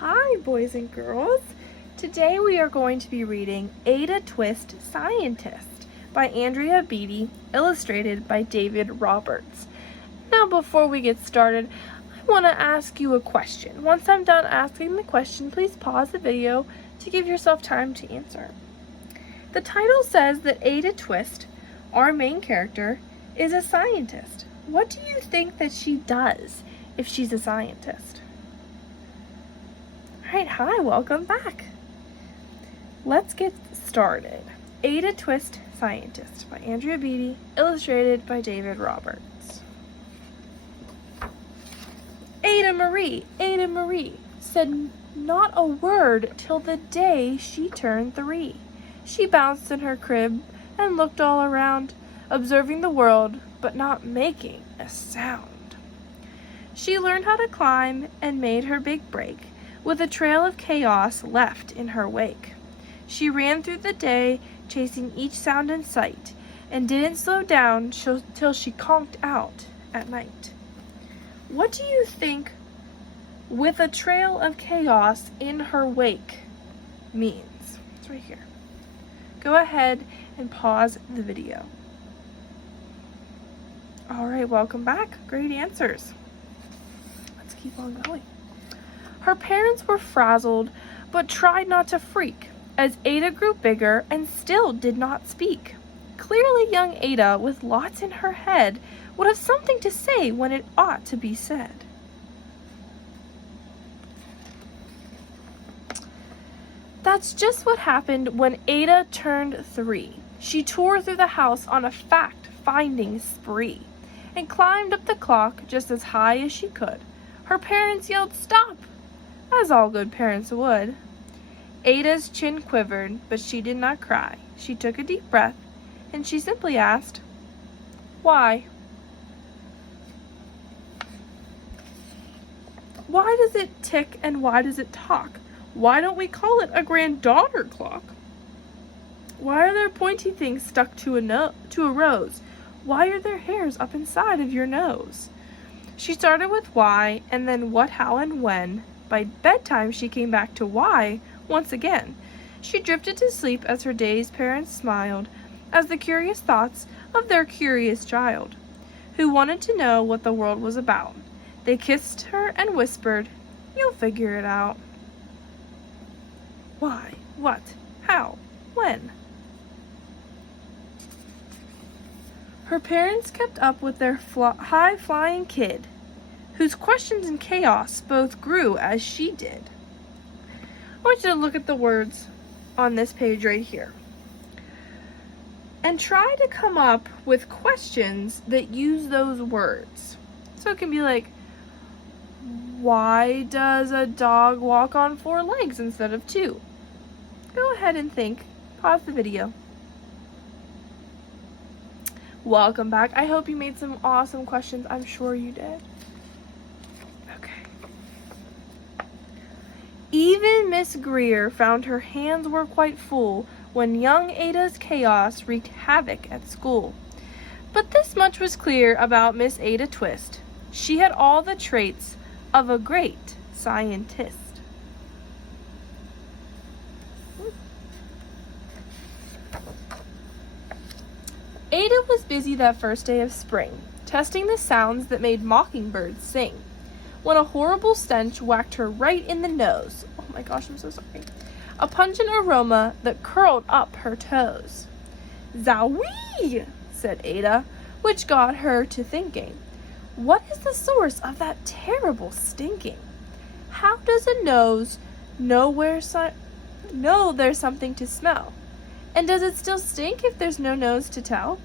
Hi, boys and girls. Today we are going to be reading Ada Twist, Scientist by Andrea Beaty, illustrated by David Roberts. Now, before we get started, I want to ask you a question. Once I'm done asking the question, please pause the video to give yourself time to answer. The title says that Ada Twist, our main character, is a scientist. What do you think that she does if she's a scientist? All right, hi, welcome back. Let's get started. Ada Twist, Scientist by Andrea Beaty, illustrated by David Roberts. Ada Marie said not a word till the day she turned 3. She bounced in her crib and looked all around, observing the world, but not making a sound. She learned how to climb and made her big break, with a trail of chaos left in her wake. She ran through the day, chasing each sound in sight, and didn't slow down till she conked out at night. What do you think "with a trail of chaos in her wake" means? It's right here. Go ahead and pause the video. All right, welcome back. Great answers. Let's keep on going. Her parents were frazzled, but tried not to freak, as Ada grew bigger and still did not speak. Clearly young Ada, with lots in her head, would have something to say when it ought to be said. That's just what happened when Ada turned 3. She tore through the house on a fact-finding spree, and climbed up the clock just as high as she could. Her parents yelled, "Stop!" as all good parents would. Ada's chin quivered, but she did not cry. She took a deep breath, and she simply asked, "Why?" Why does it tick and why does it talk? Why don't we call it a granddaughter clock? Why are there pointy things stuck to a rose? Why are there hairs up inside of your nose? She started with why, and then what, how, and when. By bedtime, she came back to why once again. She drifted to sleep as her dazed parents smiled, as the curious thoughts of their curious child, who wanted to know what the world was about. They kissed her and whispered, "You'll figure it out." Why, what, how, when? Her parents kept up with their high-flying kid, whose questions and chaos both grew as she did. I want you to look at the words on this page right here and try to come up with questions that use those words. So it can be like, why does a dog walk on 4 legs instead of 2? Go ahead and think. Pause the video. Welcome back. I hope you made some awesome questions. I'm sure you did. Okay. Even Miss Greer found her hands were quite full when young Ada's chaos wreaked havoc at school. But this much was clear about Miss Ada Twist. She had all the traits of a great scientist. Ada was busy that first day of spring, testing the sounds that made mockingbirds sing, when a horrible stench whacked her right in the nose. Oh my gosh, I'm so sorry. A pungent aroma that curled up her toes. "Zowie!" said Ada, which got her to thinking. What is the source of that terrible stinking? How does a nose know there's something to smell? And does it still stink if there's no nose to tell?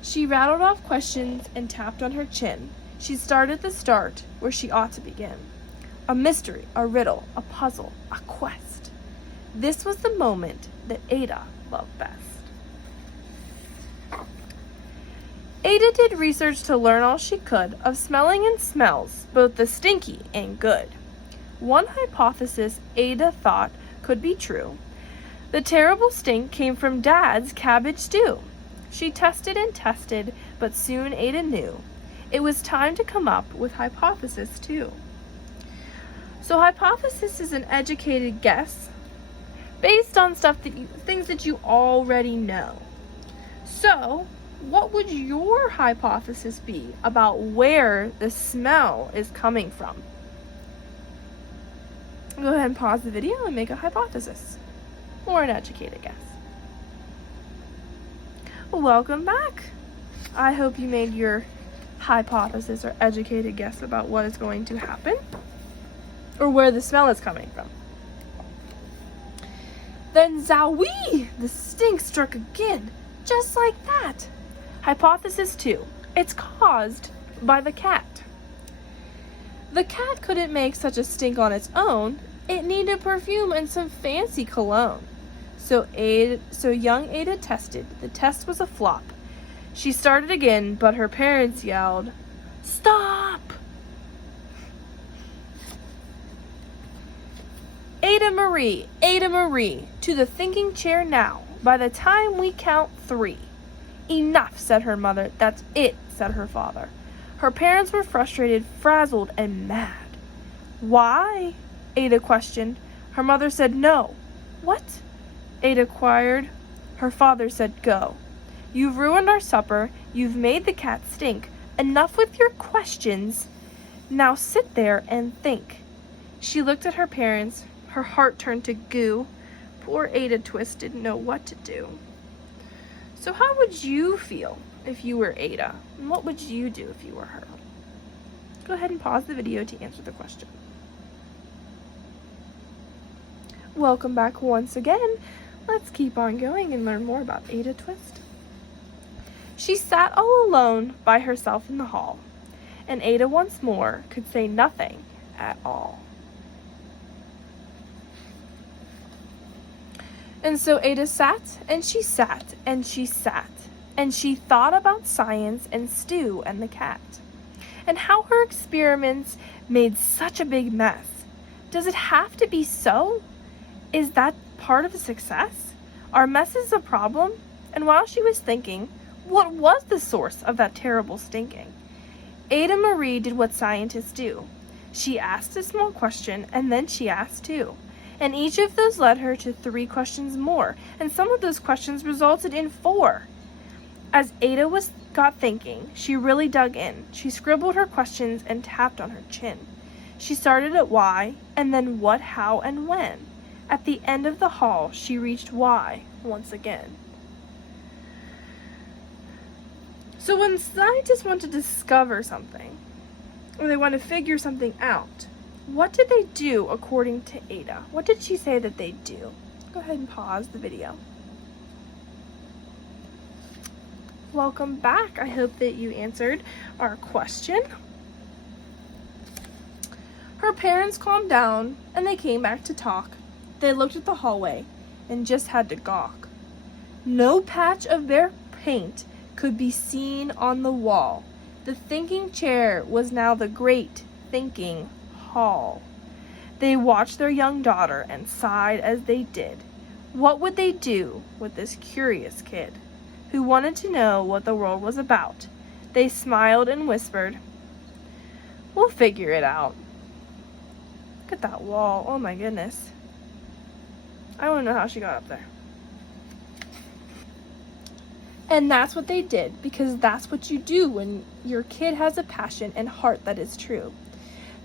She rattled off questions and tapped on her chin. She started the start where she ought to begin. A mystery, a riddle, a puzzle, a quest. This was the moment that Ada loved best. Ada did research to learn all she could of smelling and smells, both the stinky and good. One hypothesis Ada thought could be true. The terrible stink came from Dad's cabbage stew. She tested and tested, but soon Ada knew it was time to come up with hypothesis 2. So hypothesis is an educated guess based on things that you already know. So, what would your hypothesis be about where the smell is coming from? Go ahead and pause the video and make a hypothesis or an educated guess. Welcome back. I hope you made your hypothesis or educated guess about what is going to happen or where the smell is coming from. Then zowie! The stink struck again, just like that. Hypothesis 2. It's caused by the cat. The cat couldn't make such a stink on its own. It needed perfume and some fancy cologne. So young Ada tested. The test was a flop. She started again, but her parents yelled, "Stop!" Ada Marie, to the thinking chair now. By the time we count 3. Enough, said her mother. That's it, said her father. Her parents were frustrated, frazzled, and mad. Why? Ada questioned. Her mother said no. What? Ada inquired. Her father said go. You've ruined our supper. You've made the cat stink. Enough with your questions. Now sit there and think. She looked at her parents. Her heart turned to goo. Poor Ada Twist didn't know what to do. So how would you feel if you were Ada? And what would you do if you were her? Go ahead and pause the video to answer the question. Welcome back once again. Let's keep on going and learn more about Ada Twist. She sat all alone by herself in the hall, and Ada once more could say nothing at all. And so Ada sat, and she sat, and she sat, and she thought about science and Stu and the cat, and how her experiments made such a big mess. Does it have to be so? Is that part of a success? Are messes a problem? And while she was thinking, what was the source of that terrible stinking? Ada Marie did what scientists do. She asked a small question, and then she asked 2. And each of those led her to 3 questions more, and some of those questions resulted in 4. As Ada got thinking, she really dug in. She scribbled her questions and tapped on her chin. She started at why, and then what, how, and when. At the end of the hall, she reached why once again. So when scientists want to discover something, or they want to figure something out, what did they do according to Ada? What did she say that they do? Go ahead and pause the video. Welcome back. I hope that you answered our question. Her parents calmed down and they came back to talk. They looked at the hallway and just had to gawk. No patch of their paint could be seen on the wall. The thinking chair was now the great thinking hall. They watched their young daughter and sighed as they did. What would they do with this curious kid who wanted to know what the world was about? They smiled and whispered, "We'll figure it out." Look at that wall. Oh my goodness. I want to know how she got up there. And that's what they did, because that's what you do when your kid has a passion and heart that is true.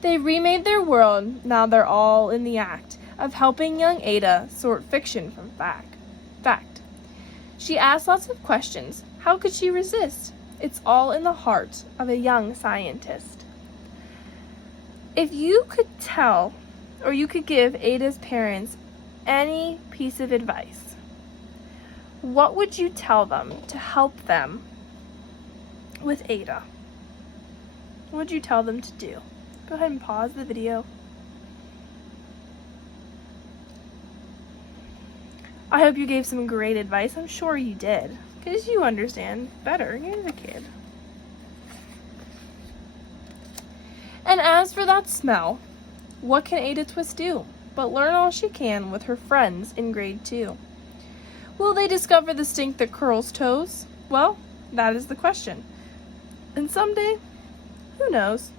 They remade their world. Now they're all in the act of helping young Ada sort fiction from fact. She asked lots of questions. How could she resist? It's all in the heart of a young scientist. If you could tell, or you could give Ada's parents any piece of advice, what would you tell them to help them with Ada? What would you tell them to do? Go ahead and pause the video. I hope you gave some great advice. I'm sure you did, because you understand better. You're the kid. And as for that smell, what can Ada Twist do but learn all she can with her friends in grade 2? Will they discover the stink that curls toes? Well, that is the question. And someday, who knows?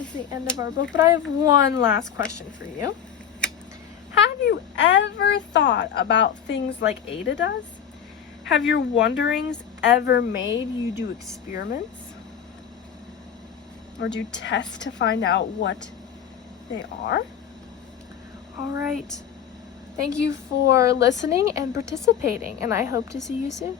is the end of our book, but I have one last question for you. Have you ever thought about things like Ada does? Have your wonderings ever made you do experiments? Or do tests to find out what they are? All right. Thank you for listening and participating, and I hope to see you soon.